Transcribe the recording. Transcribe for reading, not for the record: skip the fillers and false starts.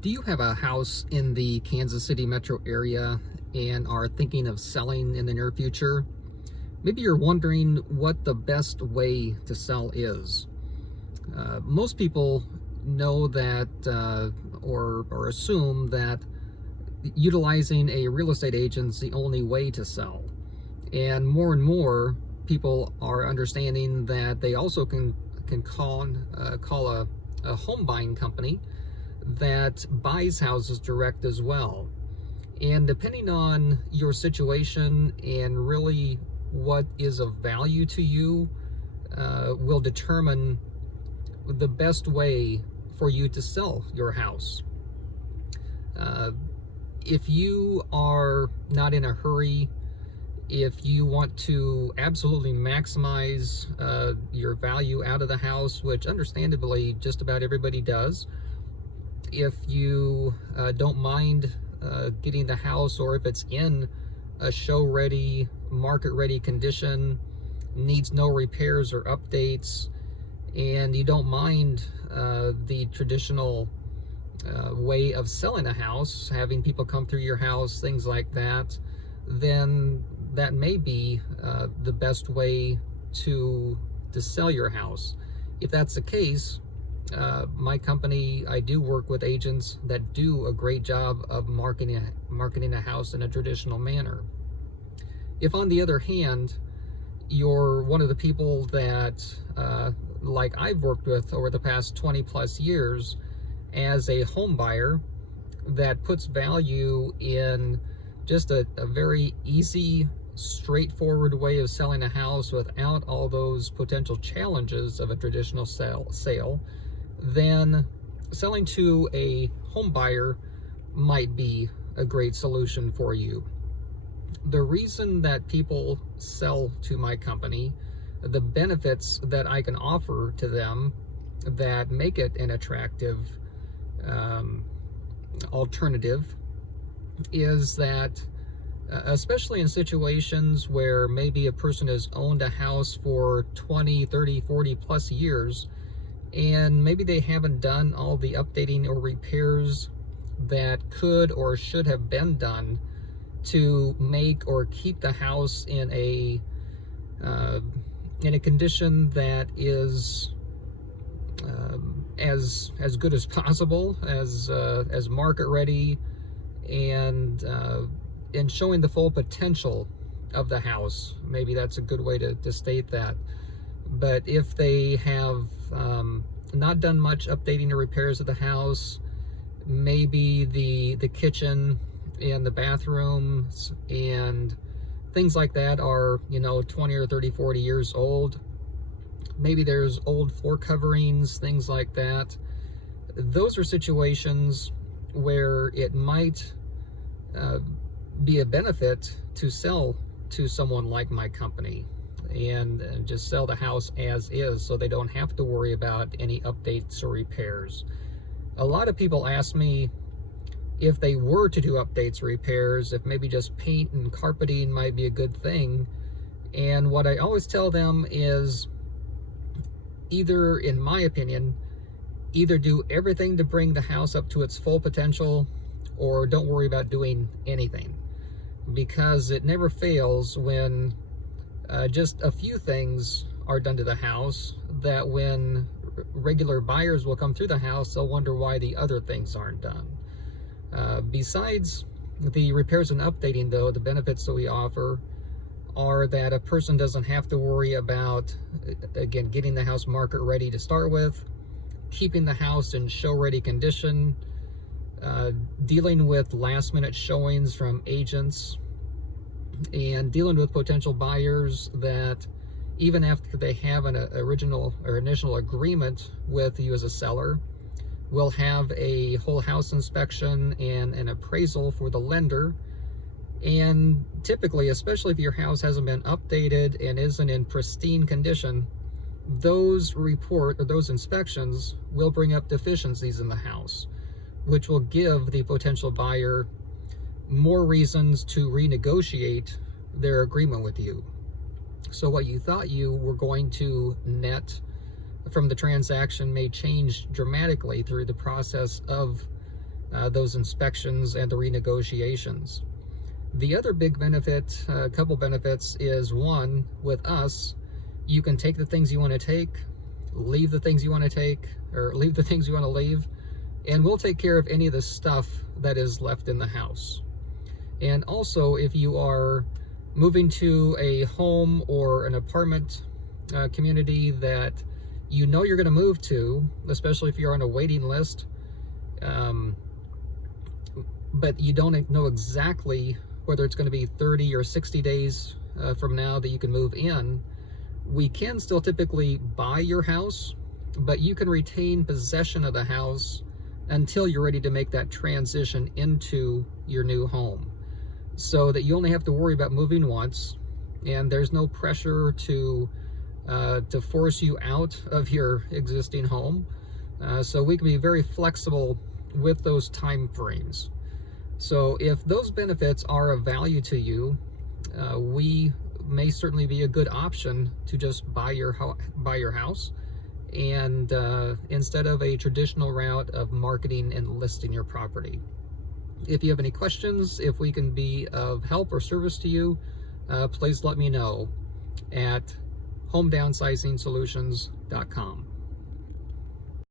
Do you have a house in the Kansas City metro area and are thinking of selling in the near future? Maybe you're wondering what the best way to sell is. Most people know that or assume that utilizing a real estate agent is the only way to sell. And more people are understanding that they also can call a home buying company that buys houses direct as well. And depending on your situation and really what is of value to you, will determine the best way for you to sell your house. If you are not in a hurry, if you want to absolutely maximize your value out of the house, which understandably just about everybody does, if you don't mind getting the house, or if it's in a show-ready, market-ready condition, needs no repairs or updates, and you don't mind the traditional way of selling a house, having people come through your house, things like that, then that may be the best way to sell your house. If that's the case, my company, I do work with agents that do a great job of marketing a house in a traditional manner. If, on the other hand, you're one of the people that, like I've worked with over the past 20 plus years as a home buyer, that puts value in just a very easy, straightforward way of selling a house without all those potential challenges of a traditional sale, then selling to a home buyer might be a great solution for you. The reason that people sell to my company, the benefits that I can offer to them that make it an attractive alternative, is that especially in situations where maybe a person has owned a house for 20, 30, 40 plus years, and maybe they haven't done all the updating or repairs that could or should have been done to make or keep the house in a condition that is as good as possible, as market ready, and showing the full potential of the house. Maybe that's a good way to state that. But if they have not done much updating or repairs of the house, maybe the kitchen and the bathrooms and things like that are 20 or 30, 40 years old. Maybe there's old floor coverings, things like that. Those are situations where it might be a benefit to sell to someone like my company and just sell the house as is, so they don't have to worry about any updates or repairs. A lot of people ask me if they were to do updates or repairs, if maybe just paint and carpeting might be a good thing. And what I always tell them is, either, in my opinion, either do everything to bring the house up to its full potential, or don't worry about doing anything. Because it never fails when just a few things are done to the house, that when regular buyers will come through the house, they'll wonder why the other things aren't done. Besides the repairs and updating, though, the benefits that we offer are that a person doesn't have to worry about, again, getting the house market ready to start with, keeping the house in show ready condition, dealing with last minute showings from agents, and dealing with potential buyers that, even after they have an original or initial agreement with you as a seller, will have a whole house inspection and an appraisal for the lender. And typically, especially if your house hasn't been updated and isn't in pristine condition, those inspections will bring up deficiencies in the house, which will give the potential buyer more reasons to renegotiate their agreement with you. So what you thought you were going to net from the transaction may change dramatically through the process of those inspections and the renegotiations. The other big benefit, a couple benefits, is one, with us, you can take the things you want to take, leave the things you want to take, or leave the things you want to leave, and we'll take care of any of the stuff that is left in the house. And also, if you are moving to a home or an apartment community that you know you're going to move to, especially if you're on a waiting list, but you don't know exactly whether it's going to be 30 or 60 days from now that you can move in, we can still typically buy your house, but you can retain possession of the house until you're ready to make that transition into your new home, so that you only have to worry about moving once, and there's no pressure to force you out of your existing home. So we can be very flexible with those time frames. So if those benefits are of value to you, we may certainly be a good option to just buy your house, and instead of a traditional route of marketing and listing your property. If you have any questions, if we can be of help or service to you, please let me know at homedownsizing solutions.com.